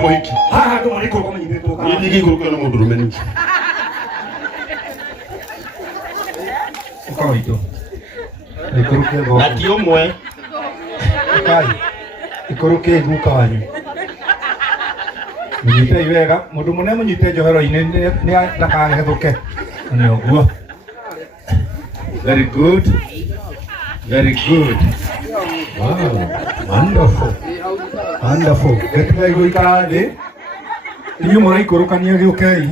Moiki. Haha ndo mariko kama nimetoka. Ni gikuruka na mudurumeni. Kwa hiyo. Ikuruke go. Na tio mwe. Kai. Ikuruke guka wanyu. Munyite wega, mundu munene munyite johero-ini ni ndakagethuke. Ni oguo. Very good. Very good. Wow. Wonderful. Wonderful. Getugai guikara thi. Inyu muraikurukania giukei.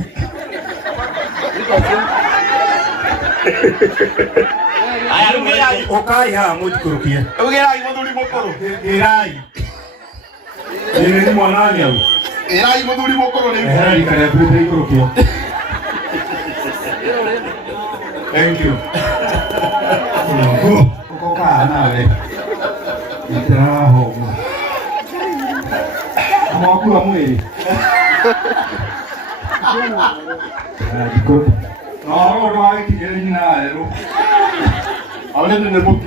Aya rumirai. Okai ha mujikurukie. Ugerai muthuri mukuru. Irai. Ni mwanani au? Irai muthuri mukuru ni. Irai kare bude ikurukio. Thank you. Uko nawe. Itraho. Mwakula mwili. Good. No, no, I can get in now. I'll let in the book.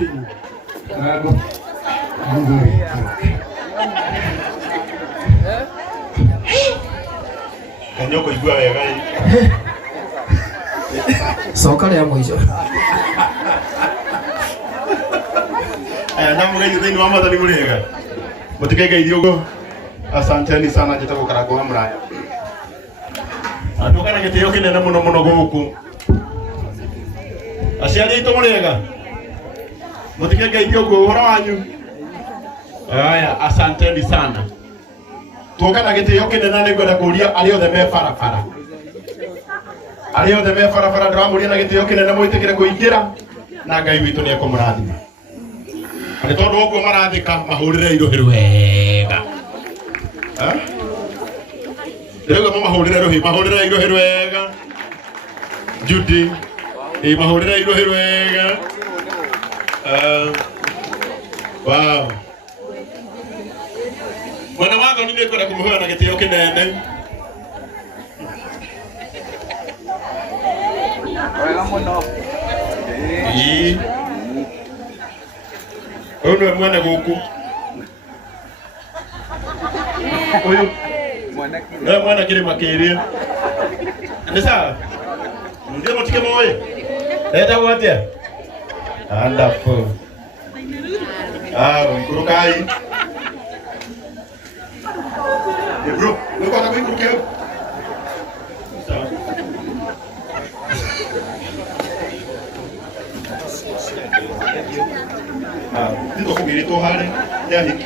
Kanyo ko igwa wega. Soka ya mwisho. Nyamu ngai thini wa mathani muriga. Mutikege ithiogo. Asanteni sana njitagwo Karangũ wa Muraya. Andu kana gitio kinene muno muno guku. Aciari itu muriga. Mutikege ithiogo uhoro wanyu. Aya, asanteni sana. Tukana gitio kinene ni ngwenda kuria ari othe me barabara. Ari othe me barabara ndiramuria na gitio kinene mwitikire kuingira na Ngai witu ni ekumurathima. Ani tondu uguo marathika mahurire iruhiru wega. Ndĩrauga mahũrĩre rũhĩ, mahũrĩre iruhĩ wega. Judy, mahũrĩre iruhĩ wega. Wow. Mwana wako nĩ kwenda kũmũhũra na gĩtĩo kĩnene. Wega mũno. Ũyũ nĩwe mwene gũkũ. Ũyũ nĩwe mwene kĩrĩma kĩrĩa. Nĩ sawa? Ndio mũtike moĩ. Etagwo atĩa? Wonderful. Ikurukai. Bro, nĩ kwenda kũikũrũkia hau? Sawa. Ndio kũgĩrĩtwo harĩ ya hiki.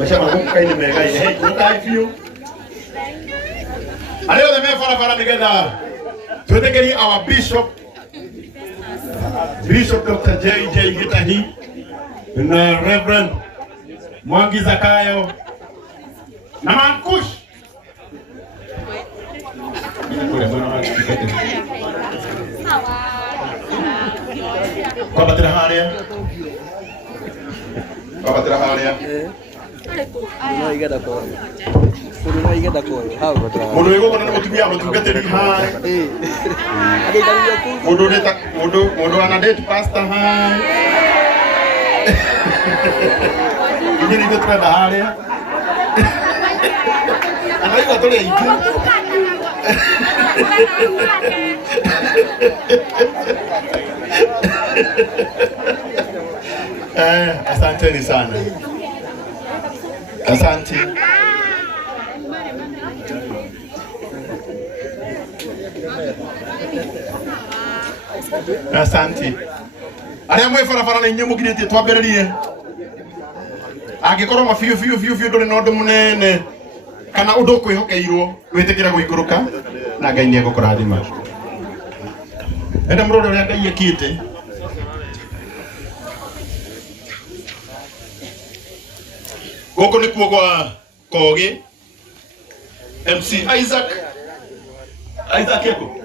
Mashamba kumkai ni mega ile. Hey, kumkai fio. Aleo the me fara together. Tutekeri our Bishop Dr. J.J. Gitahi na Reverend Mwangi Zakayo na Mankush. Kwa batira haria. No igenda kwa. No igenda kwa. Hau batira. Mundu ego kana mutumia mutungatiri hai. Ageikarire ku. Mundu ana date pastor hai. Ngiri gutwenda haria. Anaiga tuli aingĩ. Asanteni sana. Asante. Asante. Aria mwe barabara na inye mugirĩtie twambĩrĩrie. Angĩkorwo mabiũ ndũrĩ na ũndũ mũnene kana ũndũ kwĩhokeirwo wĩtĩkĩra gũikũrũka na Ngai nĩ egũkũrathima. Enda mũrore ũrĩa Ngai ekĩte. Gũkũ nĩ kuo gwa Kogi. MC Isaac yako.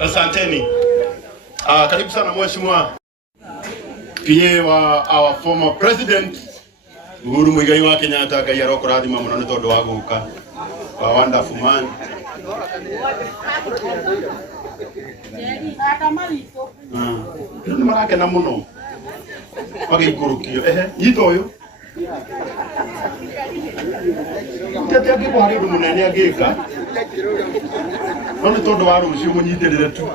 Asanteni. Karibu sana mheshimiwa PA wa our former president Uhuru Muigai wa Kenyatta. Ngai arokũrathima mũno nĩ tondũ wa gũka. A wonderful man. Nĩ marakena mũno magĩikũrũkio. Nyita ũyũ tete angĩkorwo harĩ ũndũ mũnene angĩka, no nĩ tondũ wa rũciũ mũnyitĩrĩre tu.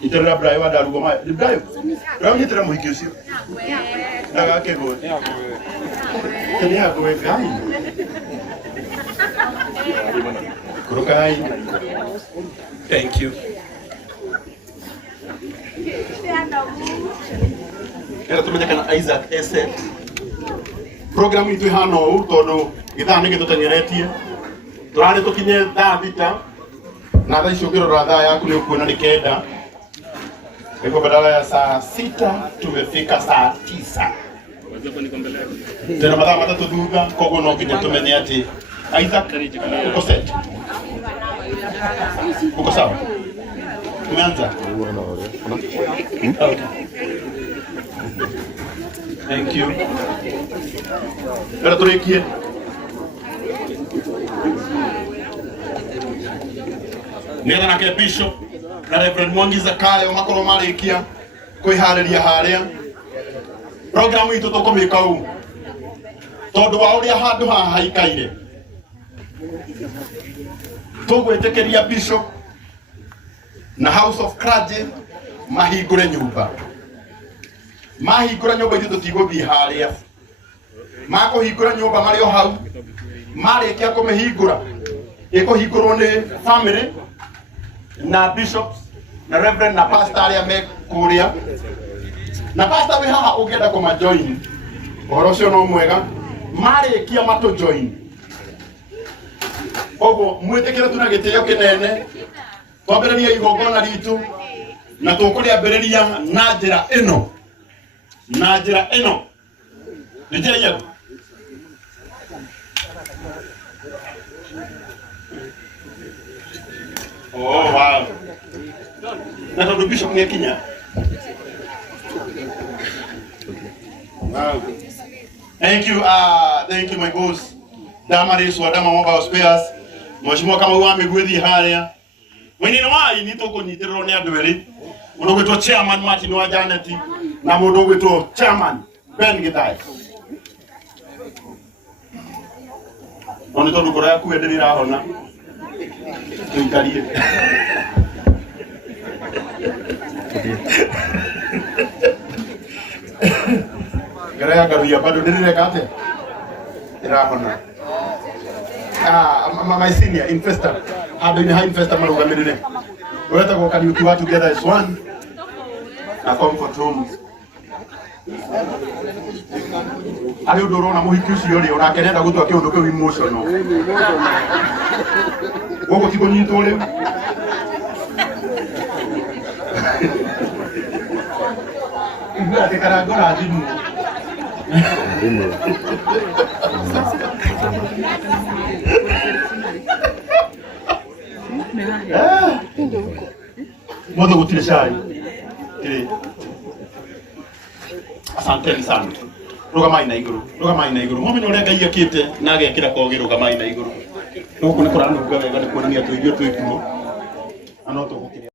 Itera Brayo wa Darugo Maya. Brayo nyitĩra mũhiki ũcio. Ndagakĩgwe. Nĩ agwe Ngai. Kurukai. Thank you. Era tumenyekana Isaac Esset. Program itu ihana ũũ tondũ gĩthaa nĩ gĩtũtenyeretie. Tũrarĩ tũkinye thaa thita na thaa icio ũngĩrora thaa yaku nĩ ũkuona nĩ kenda. Kwa badala ya saa 6 tumefika saa 9. Tena mathaa matatu thutha, koguo no nginya tumenye atĩ Isaac uko set. Uko sawa? Tumeanza? Okay. Thank you. Era turekie. Nĩgetha nake Bishop na Reverend Mwangi Zakayo makorwo marĩkia kwĩharĩria harĩa. Program itũ tũkũmĩka ũũ tondũ wa ũrĩa handũ haha haikaire. Tũgwĩtĩkĩria Bishop na House of Clergy mahingũre nyũmba. Mahingũra nyũmba itũ tũtigũthiĩ harĩa. Makũhingũra nyũmba marĩ o hau. Marĩkia kũmĩhingũra ĩkũhingũrwo nĩ family na bishops na reverend na pastor arĩa me kũrĩa. Na pastor wĩ haha ũngĩenda kũmajoin, ũhoro ũcio no mwega. Marĩkia matũjoin. Ũguo mwĩtĩkĩre tuna gĩtĩo kĩnene. Twambĩrĩrie igongona ritũ na tũkũrĩambĩrĩria na njĩra ĩno. Na njĩra ĩno. Nĩ njĩra ĩyo. Oh wow. Na tondũ Bishop nĩ kinya. Wow. Thank you my boss. Damaris wa Dama Mobile Spares. Mheshimiwa kama huwa amegwethi harĩa. Wenino wai ni tũkũnyitĩrĩrwo nĩ andũ erĩ. Mũndũ gwĩtwo Chairman Martin wa Janet na mũndũ gwĩtwo Chairman Ben Githai. Nĩ tondũ ngoro yaku ndĩrahona. Tuikarie. Gara garuya bado ndireka ate. Irahona. My senior investor. Hado ni high investor marugamirire. Ureta ko can you two together as one. Na comfort home. Ali udorona muhiki ucio ri unakenenda gutwa kiundu kiu emotional. Woko tiko nyito leo. Ibra te karagora azimu. Modo gutire shai. Asanteni sana. Rugamai na iguru. Mumenye uria Ngai akite na agekira kogi rugamai na iguru. Nuko ni kurana ugawe gani kuonania tu ithuĩ twĩ kuo. Ano tũgũkĩrĩa